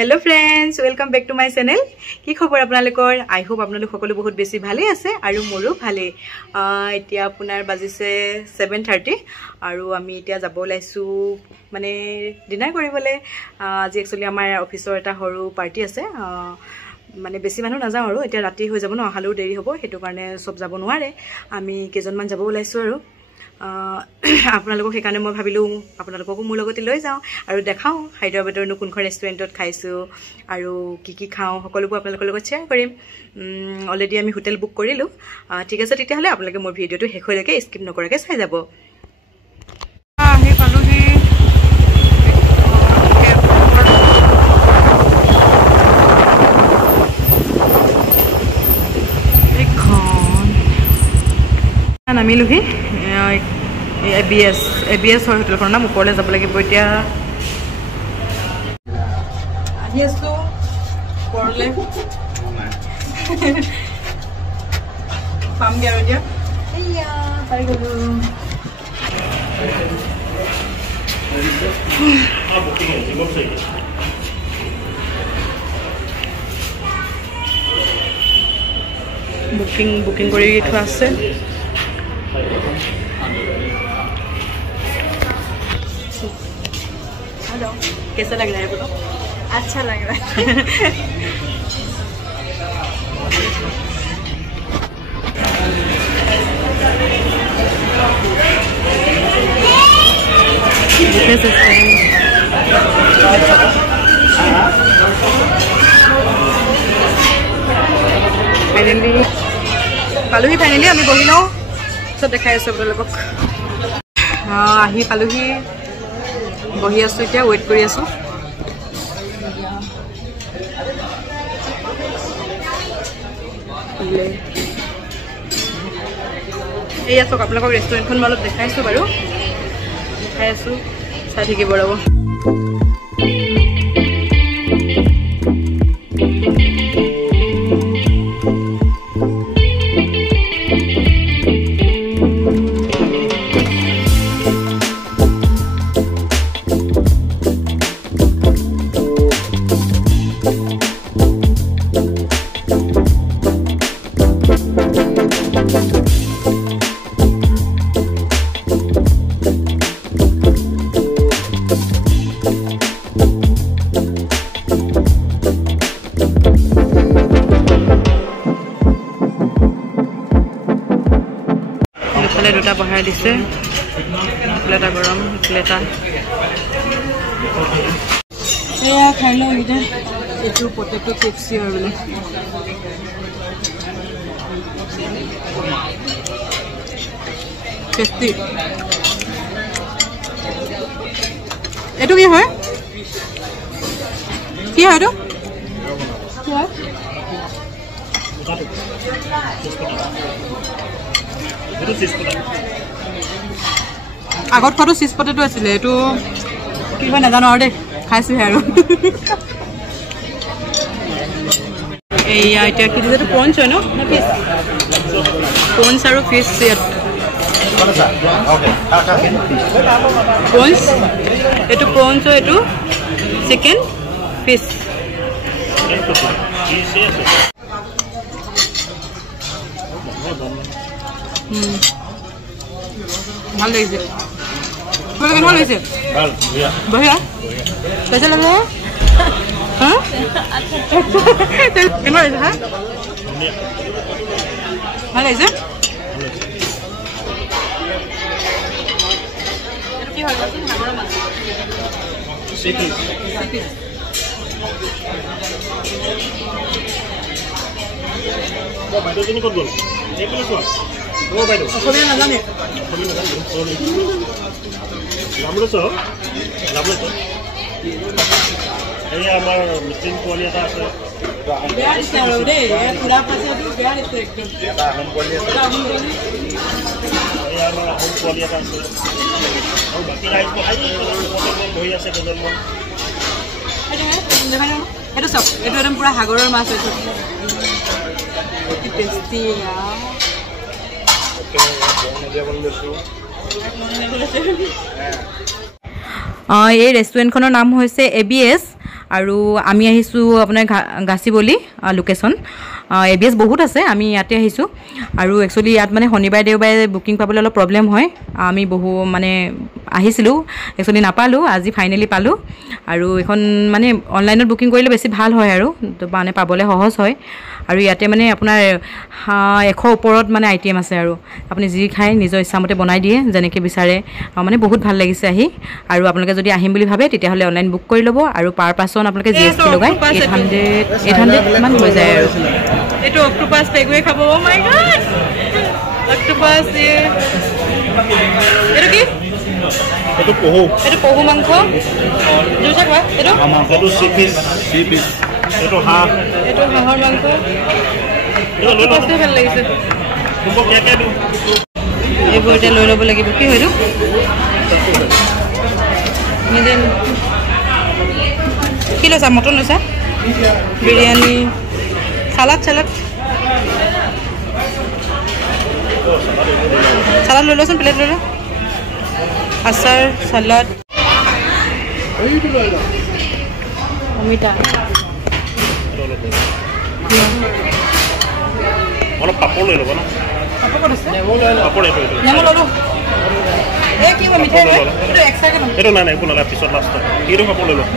hello friends welcome back to my channel की खबर आपनालोকৰ आई होप आपनालोक সকলো বহুত বেছি ভালে আছে আৰু মোৰো ভালে এতিয়া আপোনাৰ বাজিছে 7:30 আৰু আমি এতিয়া যাব লাইছো মানে ডিনাৰ কৰিবলৈ আজি একচুয়ালি আমাৰ অফিসৰ এটা সৰু পাৰ্টি আছে মানে বেছি মানুহ নাযাও আৰু এতিয়া ৰাতি হৈ যাব ন হালু দেৰি হ'ব হেতু কাৰণে সব যাব নোৱাৰে আমি কেজনমান যাব লাইছো আৰু আপোনালোকক সেই কাৰণে মই ভাবিলো আপোনালোককো মোৰ লগতে লৈ যাও আৰু দেখাও হায়দৰাবাদৰ কোনখন ৰেষ্টুৰেণ্টত খাইছো আৰু কি খাও সকলোবোৰ আপোনালোকৰ লগত শেয়াৰ কৰিম অলৰেডি আমি হোটেল বুক কৰিলো ঠিক আছে তেতিয়াহলে আপোনালোকে মোৰ ভিডিওটো শেষলৈকে স্কিপ নকৰাকৈ চাই যাব আহি পালোহি নামিলোহি ABS হোটেলখনৰ নাম ওপৰলৈ যাব লাগিব এতিয়া আহি আছো ওপৰলৈ পামগে আৰু এতিয়া এয়া পাই গলো বুকিং কৰি থোৱা আছে हेलो कैसा लग रहा है बोलो अच्छा लग रहा है पालुही फाइनली आम बहि लौ सब देखा लोग पालुही बहि आसो इतना वेट कर आसो चक आप रेस्टुरेंट मैं अलग देखा बारू देखा चाय थी रब দুটা বহাই দিছে প্লেটা গৰম প্লেটা এয়া খাই লওঁ ইটা এটো পটেটো কেপসি আৰু বলে টেস্টি এটো কি হয় এটো কি হয় আগত কত চিজ পটেটো আছিল এটো কি হয় নাজানো আৰু দে খাইছো আৰু এইয়া এতিয়া কি দিছে পঞ্চ হয় ন পঞ্চ আৰু ফিশ পঞ্চ এটো পঞ্চ এটো চিকেন ফিশ ভাল লাগিছে কেনেকুৱা লাগিছে বঢ়িয়া कैसा लग रहा है हाँ केना है हाँ ভাল লাগিছে কি হয় বলছেন হাগৰৰ মাছ চিকেন ও বাইদেউ তুমি কত গল এইফালে কোৱা ও বাইদেউ অসমীয়া নাজানে লামৰছ এই আমাৰ মিষ্টিন কোৱালি এটা আছে বেয়া দিছে আৰু দেই পুৰা পাছটো বেয়া দিছে একদম এটা আহম কোৱালি আছে এই আমাৰ আহম কোৱালি এটা আছে আৰু বাকি ৰাইজ বহি আছে কেজনমান এইটো চব এইটো একদম পুৰা সাগৰৰ মাছ আছে কি টেষ্টি এই ৰেষ্টুৰেণ্টখনৰ নাম হৈছে ABS আৰু আমি আহিছোঁ আপোনাৰ গাচিবলি লোকেশ্যন ABS বহুত আছে আমি ইয়াতে আহিছোঁ আৰু একচুৱেলি ইয়াত মানে শনিবাৰে দেওবাৰে বুকিং পাবলৈ অলপ প্ৰব্লেম হয় আমি বহু মানে আহিছিলোঁ একচুৱেলি নাপালোঁ আজি ফাইনেলি পালোঁ আৰু এখন মানে অনলাইনত বুকিং কৰিলে বেছি ভাল হয় আৰু মানে পাবলৈ সহজ হয় আৰু ইয়াতে মানে আপোনাৰ 100 ওপৰত মানে আইটেম আছে আৰু আপুনি যি খায় নিজৰ ইচ্ছামতে বনাই দিয়ে যেনেকৈ বিচাৰে মানে বহুত ভাল লাগিছে আহি আৰু আপোনালোকে যদি আহিম বুলি ভাবে তেতিয়াহ'লে অনলাইন বুক কৰি ল'ব আৰু পাৰ পাৰ্চন আপোনালোকে GST লগাই 800 মান হৈ যায় আৰু এইটো অক্টোপাছ পেগুৱে খাব ও মাই গড অক্টোপাছ এইটো কি এইটো পহু মাংস জুচা কোৱা এইটো সি পিচ এইটো হাঁহৰ মাংস অক্টোপাছটো ভাল লাগিছে এইবোৰ এতিয়া লৈ ল'ব লাগিব কি হয়তো নিজে কি লৈছা মটন লৈছা বিৰিয়ানী সালাদ লৈ লচোন প্লেট লৈ ল আচাৰ সালাদ অমিতা অলপ পাপৰ লৈ ল'ব ন পাপৰ ক'ত আছে পাপৰ এইটো নেমু ল'লো এই কি মিঠাই এইটো এক্সট্ৰাকে ল'ম এইটো নাই একো নালাগে পিছত লাষ্টত এইটো পাপৰ লৈ ল'ব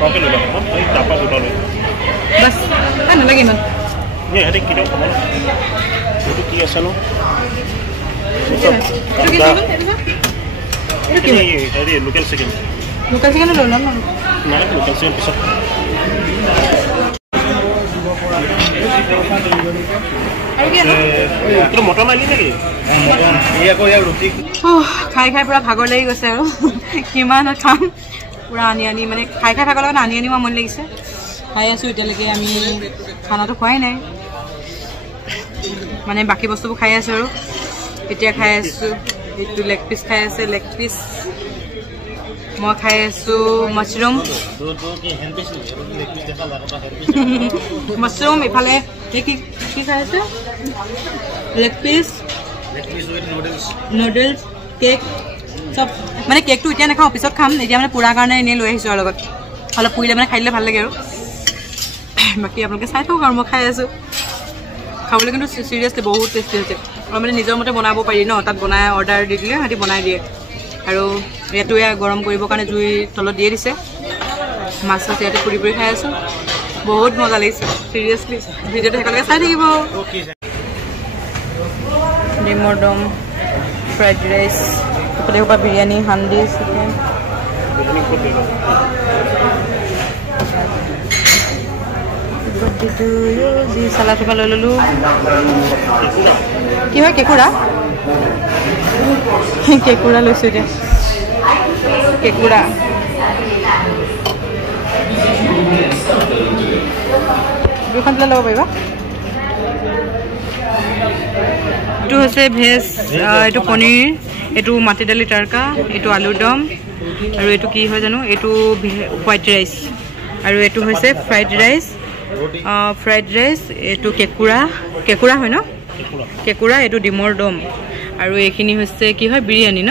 কমকৈ লৈ ল'ব এই তাৰপৰা গোটা লৈ বাছ নালাগে ইমান সিহঁতে কিনেও খাব ন এইটো কি আছে ন হেৰি লোকেল চিকেন লৈ ল'ম নালাগে লোকেল চিকেন পিছত মটন আনি নেকি খাই পুৰা ভাগৰ লাগি গৈছে আৰু কিমান খাম পুৰা আনি মানে খাই ভাগৰ লগত আনি মই মন লাগিছে খাই আছোঁ এতিয়ালৈকে আমি খানাটো খোৱাই নাই মানে বাকী বস্তুবোৰ খাই আছোঁ আৰু এতিয়া খাই আছোঁ এইটো লেগ পিচ খাই আছে লেগ পিচ মই খাই আছোঁ মাছৰুম ইফালে কি খাই আছে লেগ পিচ নুডলছ কেক চব মানে কেকটো এতিয়া নাখাওঁ পিছত খাম এতিয়া মানে পুৰা কাৰণে এনেই লৈ আহিছোঁ আৰু লগত অলপ পুৰিলে মানে খাই দিলে ভাল লাগে আৰু বাকী আপোনালোকে চাই থাকক আৰু মই খাই আছোঁ খাবলৈ কিন্তু চিৰিয়াছলি বহুত টেষ্টি হৈছে আৰু মানে নিজৰ মতে বনাব পাৰি ন তাত বনাই অৰ্ডাৰ দি দিলে সিহঁতি বনাই দিয়ে আৰু ইয়াতো গৰম কৰিবৰ কাৰণে জুই তলত দিয়ে দিছে মাছ চাছ ইয়াতে পুৰি খাই আছোঁ বহুত মজা লাগিছে চিৰিয়াছলি ভিডিঅ'টো একেলগে চাই থাকিব ডিমৰ দম ফ্ৰাইড ৰাইচ এইফালে বিৰিয়ানী হান্দি চিকেন যি চালাড সোপা লৈ ল'লোঁ কি হয় কেঁকুৰা লৈছোঁ এতিয়া কেঁকুৰা দুখন প্লেট ল'ব পাৰিবা এইটো হৈছে ভেজ এইটো পনীৰ এইটো মাটি দালি তৰকা এইটো আলুৰ দম আৰু এইটো কি হয় জানো এইটো হোৱাইট ৰাইচ আৰু এইটো হৈছে ফ্ৰাইড ৰাইচ এইটো কেঁকুৰা হয় ন কেঁকুৰা এইটো ডিমৰ দম আৰু এইখিনি হৈছে কি হয় বিৰিয়ানী ন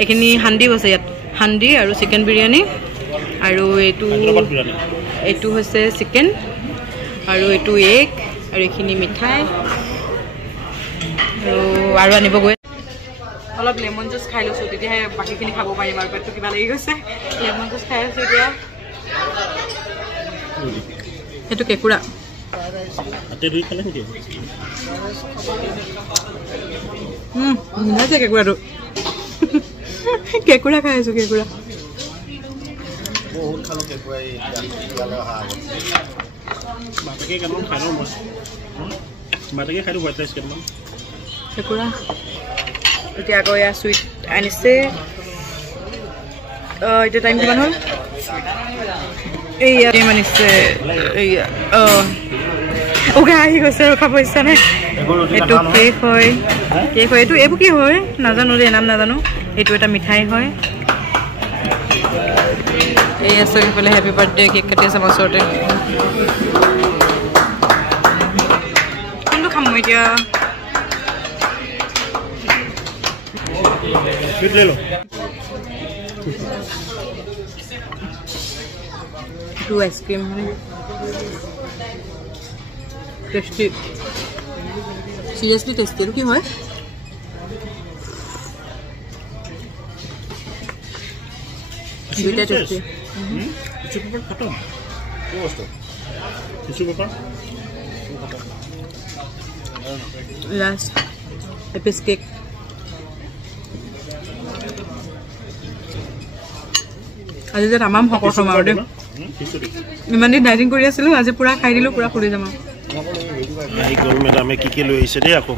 এইখিনি হান্দি আছে ইয়াত হান্দি আৰু চিকেন বিৰিয়ানী আৰু এইটো হৈছে চিকেন আৰু এইটো এগ আৰু এইখিনি মিঠাই আৰু আনিব গৈ অলপ লেমন জুচ খাই লৈছোঁ তেতিয়াহে বাকীখিনি খাব পাৰিম আৰু পেটটো কিবা লাগি গৈছে লেমন জুচ খাই আছোঁ এতিয়া এইটো কেঁকুৰা ধুনীয়া কেঁকুৰাটো কেঁকুৰা খাই আছোঁ কেঁকুৰা কেঁকুৰা এতিয়া আকৌ এয়া চুইট আনিছে এতিয়া টাইম কিমান হ'ল এইয়া টাইম আনিছে এইয়া আহি গৈছে আৰু খাব ইচ্ছা নাই এইটো কেক হয় এইটো এইবোৰ কি হয় নাজানো দেই নাম নাজানো এইটো এটা মিঠাই হয় এই আছে সেইফালে হেপী বাৰ্থডে কেক কাটি আছে আমাৰ ওচৰতে কোনটো খাম মই এতিয়া two ice cream tasty seriously tasty কি হয় দুইটা টেস্টি টিস্যু পেপার খতম কি বস্তু tissue paper last a piece cake আজি যে তামাম শকৰ সমাৰ দে ইমান দিন ডাইটিং কৰি আছিলোঁ আজি পুৰা খাই দিলোঁ পুৰা ফুৰি যাম আহি গ'ল মেডামে কি লৈ আহিছে দেই আকৌ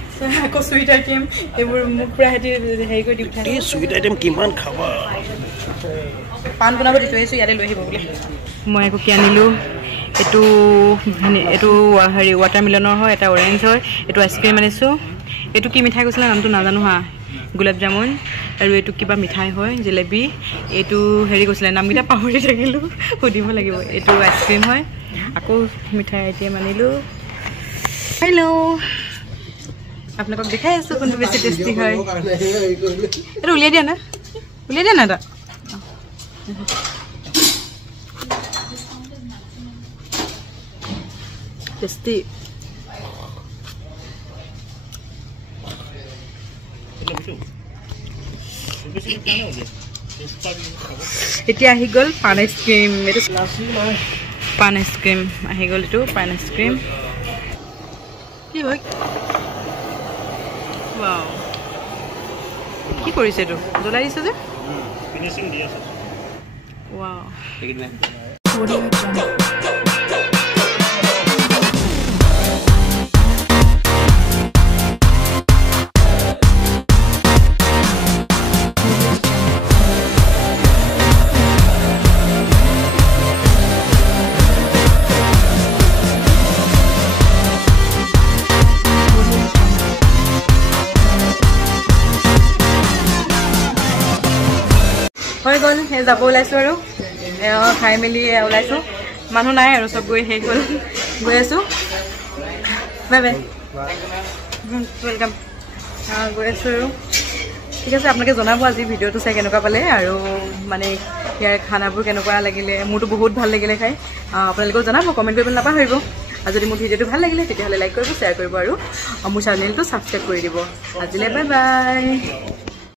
চুইট আইটেম এইবোৰ মোক পুৰা হেঁতি হেৰি কৰি দি উঠাই এই চুইট আইটেম কিমান খাবা পাণ বনাব দি থৈ আহিছোঁ ইয়াতে লৈ আহিব বোলে মই আকৌ কি আনিলোঁ এইটো হেৰি ৱাটাৰমেলনৰ হয় এটা অৰেঞ্জ হয় এইটো আইচক্ৰীম আনিছোঁ এইটো কি মিঠাই কৈছিলে নামটো নাজানো হা গোলাপ জামুন আৰু এইটো কিবা মিঠাই হয় জেলেবি এইটো হেৰি কৈছিলে নামকেইটা পাহৰি থাকিলোঁ সুধিব লাগিব এইটো আইচক্ৰীম হয় আকৌ মিঠাই আইটেম আনিলোঁ হেল্ল' আপোনালোকক দেখাই আছোঁ কোনটো বেছি টেষ্টি হয় এইটো উলিয়াই দিয়া না এটা টেষ্টি এতিয়া আহি গ'ল পান আইচক্ৰীম এইটো পান আইচক্ৰীম আহি গ'ল এইটো পান আইচক্ৰীম কি হয় ৱাও কি কৰিছে এইটো জ্বলাই দিছে যে ফিনিশিং দি আছে ৱাও হৈ গ'ল সেই যাব ওলাইছোঁ আৰু খাই মেলি ওলাইছোঁ মানুহ নাই আৰু চব গৈ শেষ হ'ল গৈ আছোঁ বাই বাই ৱেলকাম গৈ আছোঁ আৰু ঠিক আছে আপোনালোকে জনাব আজি ভিডিঅ'টো চাই কেনেকুৱা পালে আৰু মানে ইয়াৰ খানাবোৰ কেনেকুৱা লাগিলে মোৰতো বহুত ভাল লাগিলে খাই আপোনালোকেও জনাব কমেণ্ট কৰিবলৈ নাপাহৰিব আৰু যদি মোৰ ভিডিঅ'টো ভাল লাগিলে তেতিয়াহ'লে লাইক কৰিব শ্বেয়াৰ কৰিব আৰু মোৰ চেনেলটো ছাবস্ক্ৰাইব কৰি দিব আজিলৈ বাই বাই